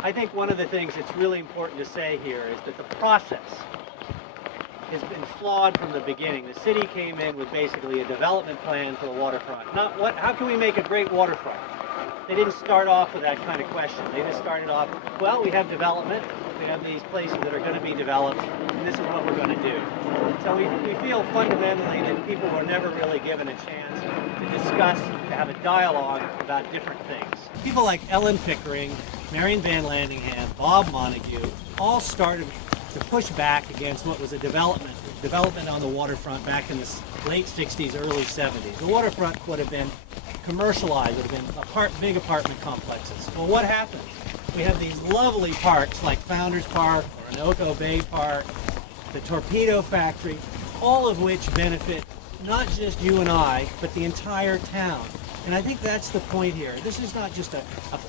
I think one of the things that's really important to say here is that the process has been flawed from the beginning. The city came in with basically a development plan for the waterfront. Not how can we make a great waterfront? They didn't start off with that kind of question. They just started off, well, we have development, we have these places that are going to be developed, and this is what we're going to do. So we feel fundamentally that people were never really given a chance to discuss, to have a dialogue about different things. People like Ellen Pickering, Marion Van Landingham, Bob Montague, all started to push back against what was a development on the waterfront back in the late 60s, early 70s. The waterfront would have been commercialized, would have been big apartment complexes. Well, what happens? We have these lovely parks like Founders Park or Anoka Bay Park, the Torpedo Factory, all of which benefit not just you and I, but the entire town. And I think that's the point here. This is not just a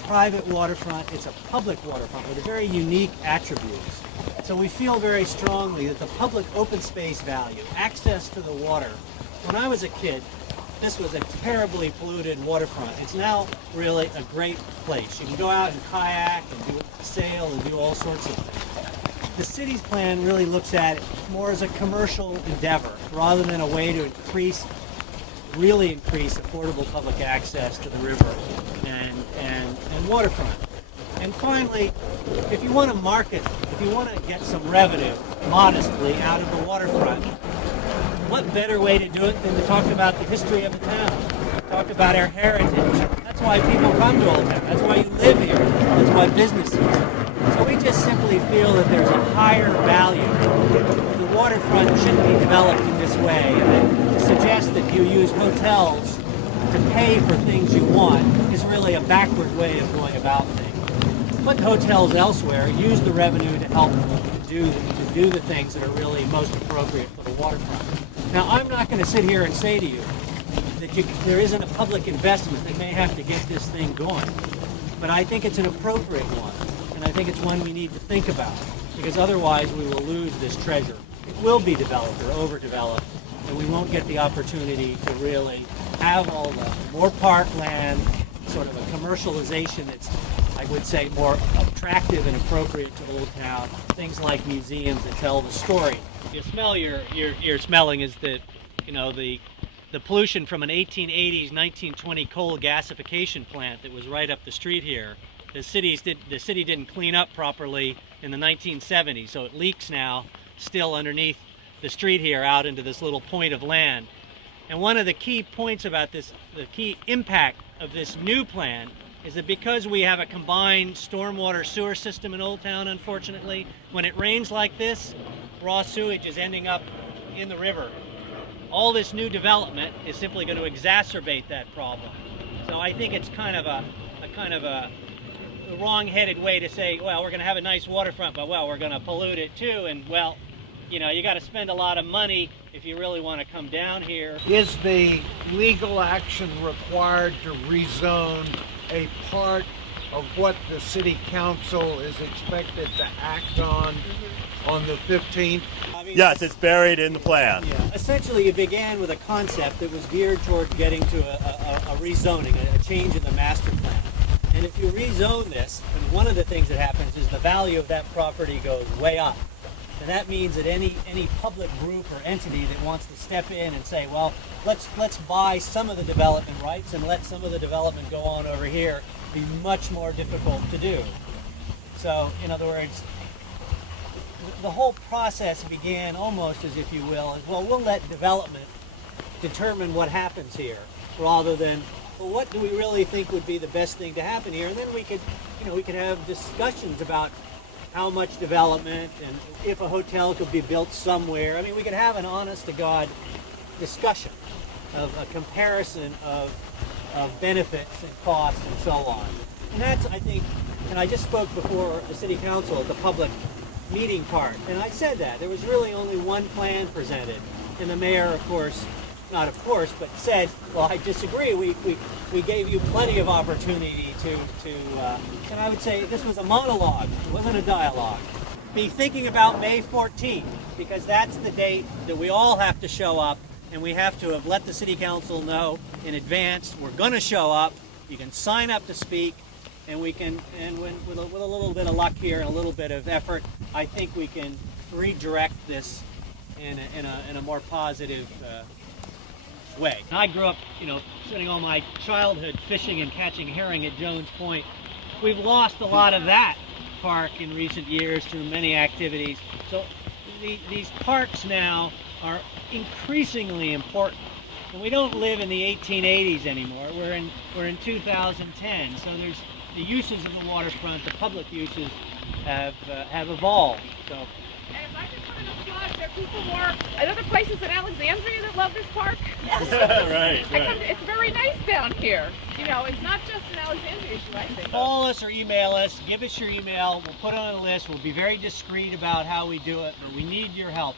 private waterfront, it's a public waterfront with very unique attributes. So we feel very strongly that the public open space value, access to the water. When I was a kid, this was a terribly polluted waterfront. It's now really a great place. You can go out and kayak and do sail and do all sorts of things. The city's plan really looks at it more as a commercial endeavor rather than a way to really increase affordable public access to the river and waterfront. And finally, if you want to market, if you want to get some revenue modestly out of the waterfront, what better way to do it than to talk about the history of the town, talk about our heritage. That's why people come to Old Town. That's why you live here. That's why businesses. So we just simply feel that there's a higher value. The waterfront shouldn't be developed in this way. And to suggest that you use hotels to pay for things you want is really a backward way of going about things. Put hotels elsewhere, use the revenue to help to do the things that are really most appropriate for the waterfront. Now, I'm not going to sit here and say to you that there isn't a public investment that may have to get this thing going, but I think it's an appropriate one, and I think it's one we need to think about, because otherwise we will lose this treasure. It will be developed or overdeveloped, and we won't get the opportunity to really have all the more parkland, sort of a commercialization that's, I would say, more attractive and appropriate to Old Town. Things like museums that tell the story. The smell you're smelling is the pollution from an 1880s, 1920 coal gasification plant that was right up the street here. The city didn't clean up properly in the 1970s, so it leaks now still underneath the street here out into this little point of land. And one of the key points about this, the key impact of this new plan, is that because we have a combined stormwater sewer system in Old Town, unfortunately, when it rains like this, raw sewage is ending up in the river. All this new development is simply going to exacerbate that problem. So I think it's kind of a wrong-headed way to say, well, we're going to have a nice waterfront, but well, we're going to pollute it too, and well, you got to spend a lot of money if you really want to come down here. Is the legal action required to rezone a part of what the city council is expected to act on the 15th? Yes, it's buried in the plan. Yeah. Essentially, it began with a concept that was geared toward getting to a rezoning, a change in the master plan. And if you rezone this, and one of the things that happens is the value of that property goes way up. And that means that any public group or entity that wants to step in and say, well, let's buy some of the development rights and let some of the development go on over here, be much more difficult to do. So, in other words, the whole process began almost as if you will, as well, we'll let development determine what happens here, rather than, well, what do we really think would be the best thing to happen here? And then we could have discussions about how much development and if a hotel could be built somewhere. I mean, we could have an honest-to-God discussion of a comparison of benefits and costs and so on. And that's, I think, and I just spoke before the city council at the public meeting part, and I said that. There was really only one plan presented, and the mayor, of course, not of course, but said, well, I disagree. We gave you plenty of opportunity to and I would say this was a monologue. It wasn't a dialogue. Be thinking about May 14th, because that's the date that we all have to show up, and we have to have let the city council know in advance we're going to show up. You can sign up to speak, and we can, and with a little bit of luck here and a little bit of effort, I think we can redirect this in a more positive way. I grew up, spending all my childhood fishing and catching herring at Jones Point. We've lost a lot of that park in recent years through many activities. So these parks now are increasingly important. And we don't live in the 1880s anymore. We're in 2010. So there's the uses of the waterfront, the public uses have evolved. So. And if I could put in a plug, there are people more at other places in Alexandria that love this park. Yes. Right. It's very nice down here. It's not just an Alexandria issue, I think. Call us or email us. Give us your email. We'll put it on a list. We'll be very discreet about how we do it, but we need your help.